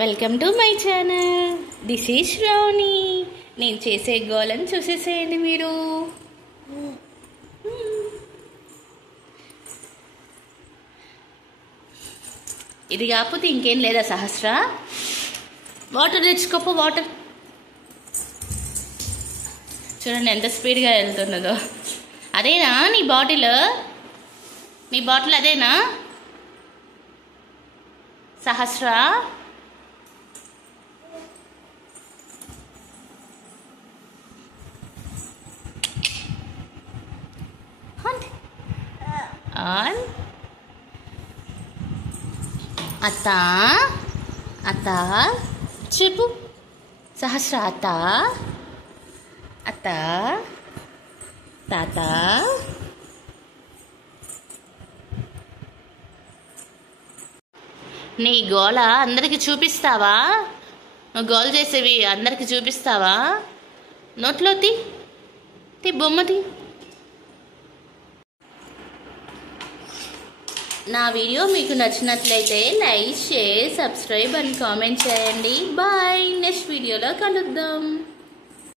Welcome to my channel. This is Shravani. నేను చేసే గోలను చూసేసేయండి మీరు. ఇది కాకపోతే ఇంకేం లేదా సహస్ర? వాటర్ తెచ్చుకోపో. వాటర్ చూడండి ఎంత స్పీడ్గా వెళ్తున్నదో. అదేనా నీ బాటిల్? నీ బాటిల్ అదేనా సహస్ర? ఆన్ అత్త అత్త చెప్పు సహస్ర. అత్త అత్త తాత నీ గోల అందరికి చూపిస్తావా? గోల చేసేవి అందరికి చూపిస్తావా? నోట్లో తీ బొమ్మ తీ. నా వీడియో మీకు నచ్చినట్లయితే like, share, subscribe and comment చేయండి. బాయ్. నెక్స్ట్ వీడియోలో కలుద్దాం.